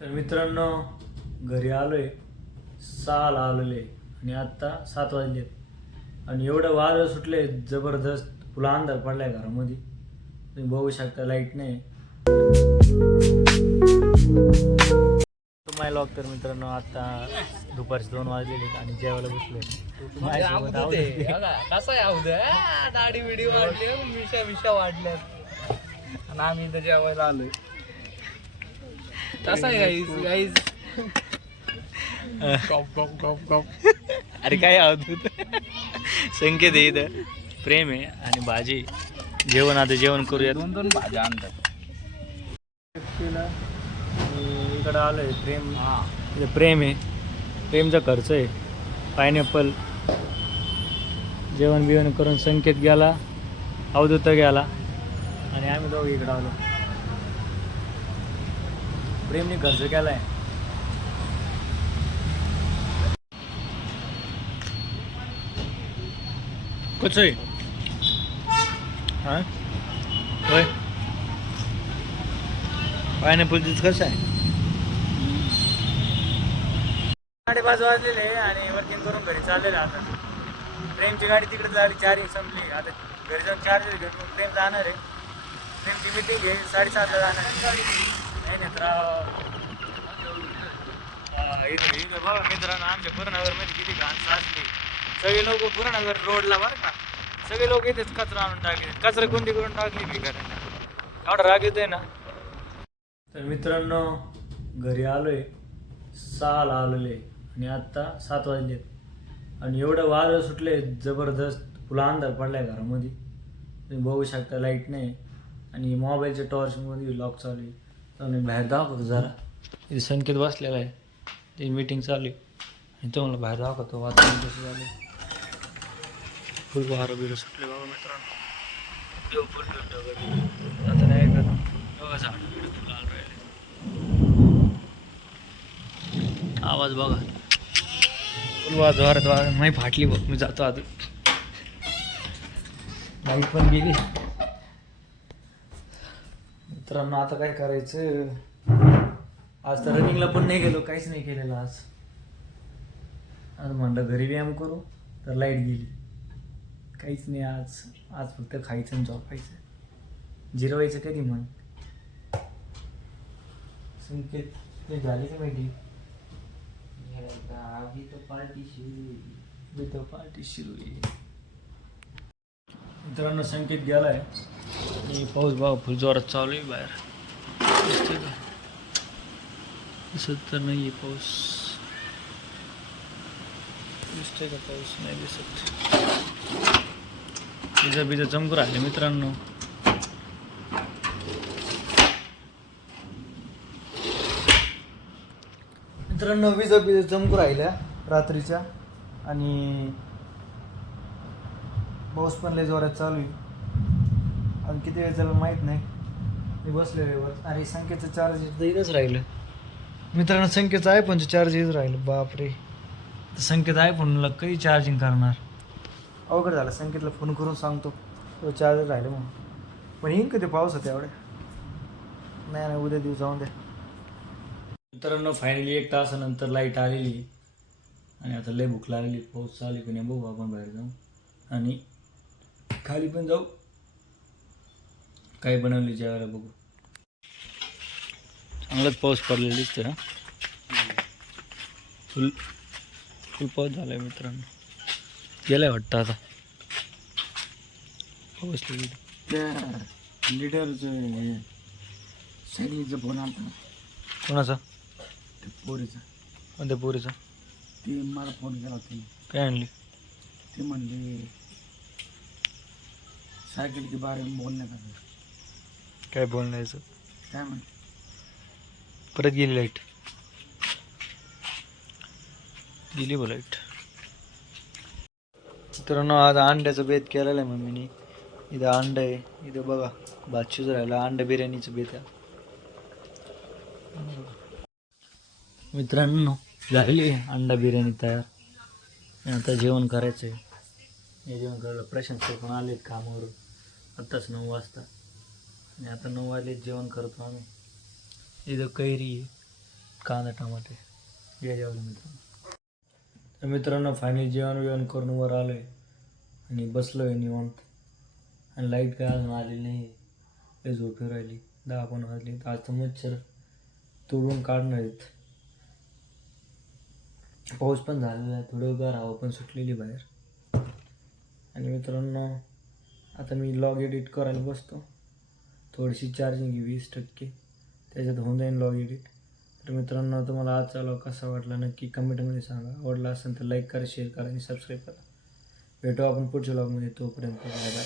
तर मित्रांनो, घरी आलोय 6ला आलेले आणि आत्ता 7 वाजलेत आणि एवढं वारं सुटले जबरदस्त. फुला अंधार पडलाय घरामध्ये, तुम्ही बघू शकता. लाईट नाही. तुम्हाला लॉक. तर मित्रांनो, आता दुपारचे 2 वाजलेले आणि जेवायला बसलोय. कसा आहे दाढी बिडी वाढली, मिशा मिशा वाढल्यात आणि आम्ही इथं जेवायला आलोय. कसा आहे गाईज गाईज. अरे काय अवधूत संकेत आहे, इथं प्रेम आहे आणि भाजी. जेवण आता जेवण करूया. 2 भाज्या आणतात. इकडं आलोय प्रेम. इथं प्रेम आहे, प्रेमचा खर्च आहे. पायनॅपल जेवण बिवण करून संकेत गेला, अवधूत गेला आणि आम्ही दोघं इकडं आलो. प्रेमने खर्च केलाय. कसं आहे हां होय. पायनॅपल ज्यूस कसं आहे? 5:30 वाजलेले आणि वर्किंग करून घरी चाललेलं. आता प्रेमची गाडी तिकडे झाली, चार्जिंग संपली. आता घरी जाऊन चार्जर घेऊन प्रेम जाणार आहे. प्रेमची मीटिंग आहे 7:30ला जाणार. नाही नाही तर इथं बघा मित्रांनो, आमच्या पुरणनगरमध्ये किती घाण साचली. सगळे लोक पुरणनगर रोडला बरं का, सगळे लोक इथेच कचरा आणून टाकले. कचरा कोणती करून टाकली भिकाऱ्यांना, एवढा राग येतोय ना. तर मित्रांनो, घरी आलोय 6ला आलेले आणि आत्ता 7 वाजलेत आणि एवढं वारं सुटले जबरदस्त. फुला अंधार पडलाय घरामध्ये, तुम्ही बघू शकता. लाईट नाही आणि मोबाईलच्या टॉर्चमध्ये लॉक चालू आहे. तर मी बाहेर दाखवतो जरा. इथे संकेत बसलेला आहे, ती मीटिंग चालू आहे आणि तो मला बाहेर दाखवतो वातावरण कसं झालं. फुल वारं बिरं सुटले बाबा मित्रांनो. फुल आता नाही का बघा, झाड बिडं फुलं आलं राहिले. आवाज बघा, फुल वाजवारत वाज माही फाटली बघ. मी जातो आता. लाईट पण गेली मित्रांनो. आता काय करायचं? आज तर रनिंगला पण नाही गेलो, काहीच नाही केलेलं आज. आज म्हणलं घरी व्यायाम करू, तर लाईट गेली. काहीच नाही आज. आज फक्त खायचं आणि झोपायचं. जिरवायचं कधी मग. संकेत ते झाली का माहिती? पार्टी सुरू आहे. मित्रांनो, संकेत गेलाय आणि पाऊस बघा फुल जोरात चालू आहे बाहेर. दिसतंय का? दिसत तर नाही आहे पाऊस. दिसतंय का पाऊस? नाही दिसत. पिझ्झा पिझ्झा चमकू राहिले मित्रांनो. मित्रांनो, विजा पिझ्झा चमकू राहिल्या रात्रीच्या आणि पाऊस पण लय जोरात चालू आहे. आणि किती वेळ चालू माहीत नाही. मी बसलेल्यावर आणि संकेतचं चार्ज इथंच राहिलं मित्रांनो. संकेतचं आयफोनचं चार्ज इथं राहिलं. बापरे, संकेत आयफोनला कधी चार्जिंग करणार? अवघड झालं. संकेतला फोन करून सांगतो तो चार्जर राहिलं म्हणून. पण येईन कधी पाऊस होता एवढ्या? नाही नाही, उद्या दिवस जाऊन द्या. मित्रांनो, फायनली 1 तासानंतर लाईट आलेली आणि आता लय भूक लागली. पाऊस चालू की नाही बघू आपण बाहेर जाऊन आणि खाली पण जाऊ. काय बनवले जेवायला बघू. चांगलाच पाऊस पडलेला दिसतोय ना. फुल फुल पाऊस झालाय मित्रांनो. गेलाय वाटतं आता पाऊस. लिडरचं सायलीचा फोन आला. कोणाचा? पोरीचा. कोणत्या पोरीचा? ते मला फोन केला होता. काय आणली? ते म्हणले सायकल के बारे में बोलण्यात आलं. काय बोलण्याचं? काय म्हणते? परत गेली लाईट. गेली बघ लाईट. मित्रांनो, आज अंड्याचं बेत केलेलं आहे मम्मीने. इथं अंड आहे, इथं बघा भात शिजू राहिला. अंडा बिर्याणीचं बेत आहे मित्रांनो. झाली अंडा बिर्याणी तयार. आता जेवण करायचं आहे. हे जेवण करायला प्रशांत सर पण आलेत कामावरून. आत्ताच 9 वाजता आणि आता 9 वाजले जेवण करतो आम्ही. इथं कैरी आहे, कांदा टमाटे घ्या जेवलं मित्रांनो. तर मित्रांनो फायनली जेवण करून वर आलो आहे आणि बसलो आहे निवांत. आणि लाईट काय अजून आलेली नाही, ते झोपी राहिली. 10 पण वाजली. तर आज तर मच्छर तोडून काढणार आहेत. पाऊस पण झालेला आहे, थोडं गार हवा पण सुटलेली बाहेर. आणि मित्रांनो आता मी लॉग एडिट करायला बसतो. थोडीशी चार्जिंग आहे 20%, त्याच्यात होऊन जाईल लॉग एडिट. तर मित्रांनो तुम्हाला आजचा लॉग कसा वाटला नक्की कमेंटमध्ये सांगा. आवडला असेल तर लाईक करा, शेअर करा आणि सबस्क्राईब करा. भेटू आपण पुढच्या लॉगमध्ये. तोपर्यंत बाय बाय.